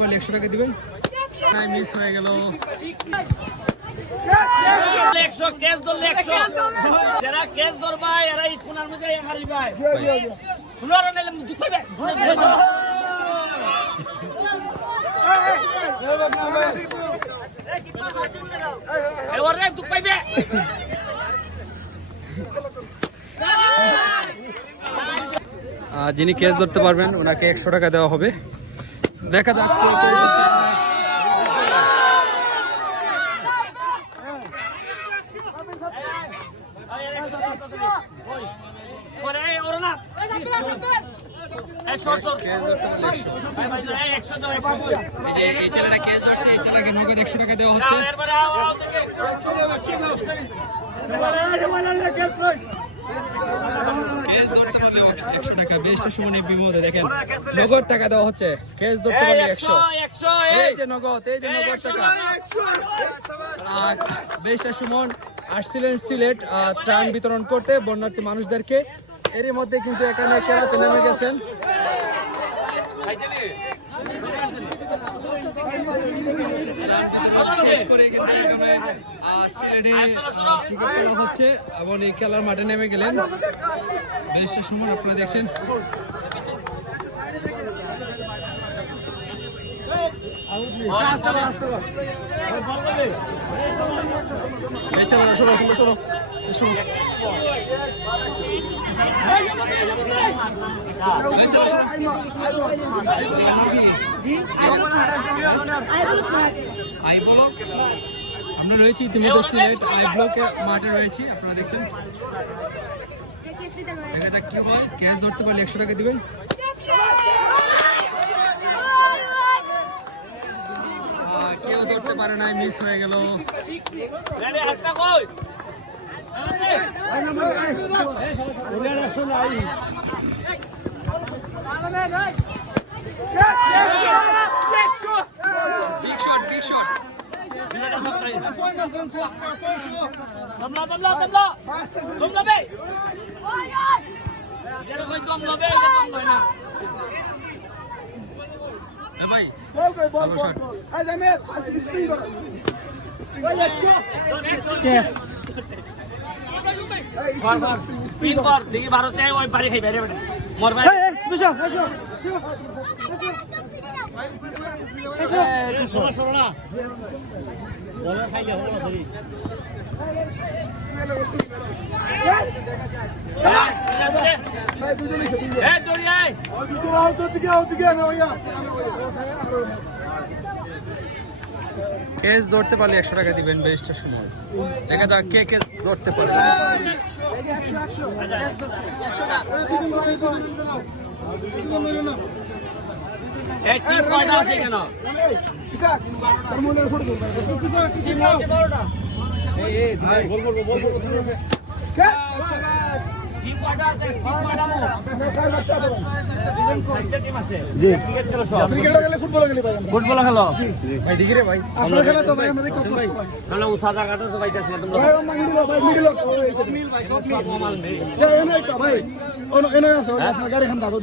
পারলে একশো টাকা দিবেন। নাই মিস হয়ে গেল। একশো কেস যারা কেস ধরবা এরা এই খুনার মধ্যে হারিবা খুনার নিলে দুঃখ পাইবে এবারে দুঃখ পাইবে। যিনি কেস ধরতে পারবেন ওনাকে একশো টাকা দেওয়া হবে। দেখা যাক না এই ছেলেটা কেস ধরছে এই ছেলেকে নগদ একশো টাকা দেওয়া হচ্ছে একশো টাকা দেখেন, নগদ টাকা দেওয়া হচ্ছে। কেস একশো। এই যে নগদ, এই যে টাকা। বেস্টার সুমন সিলেট ত্রাণ বিতরণ করতে বন্যার্থী মানুষদেরকে। এরই মধ্যে কিন্তু এখানে কেরাতে নেমে গেছেন ত্রাণ বিতরণ শেষ করে কিন্তু এখানে আহ, সিলেটে টিকিট তোলা হচ্ছে। এবং এই খেলার মাঠে নেমে গেলেন। বেস্টার সময় আপনারা দেখছেন। আই আমরা রয়েছি ইতিমধ্যে সিলেট আই ব্লকে মাঠে রয়েছি, আপনারা দেখছেন। দেখা যাক কি হয়। ক্যাশ ধরতে পারলে একশো টাকা দিবেন। পারে নাই মিস হয়ে গেল। রেডি একটা কই বিগ শট বিগ শট দমলা দমলা দমলা কই ভাই ভালো শট। কর। কর স্পিন কর। দেখি ভারতে ওই বাড়ি খাই বাইরে বাইরে। মর ভাই শোনা শোনা বল খাইলে হলো সরি এ দড়িয়ায় কেস ধরতে পারলে একশো টাকা দিবেন বেস্টের সময়। দেখা যাক কে কেস ধরতে পারে। কেন? ফুটবল খেলো গাড়ি খান দাদা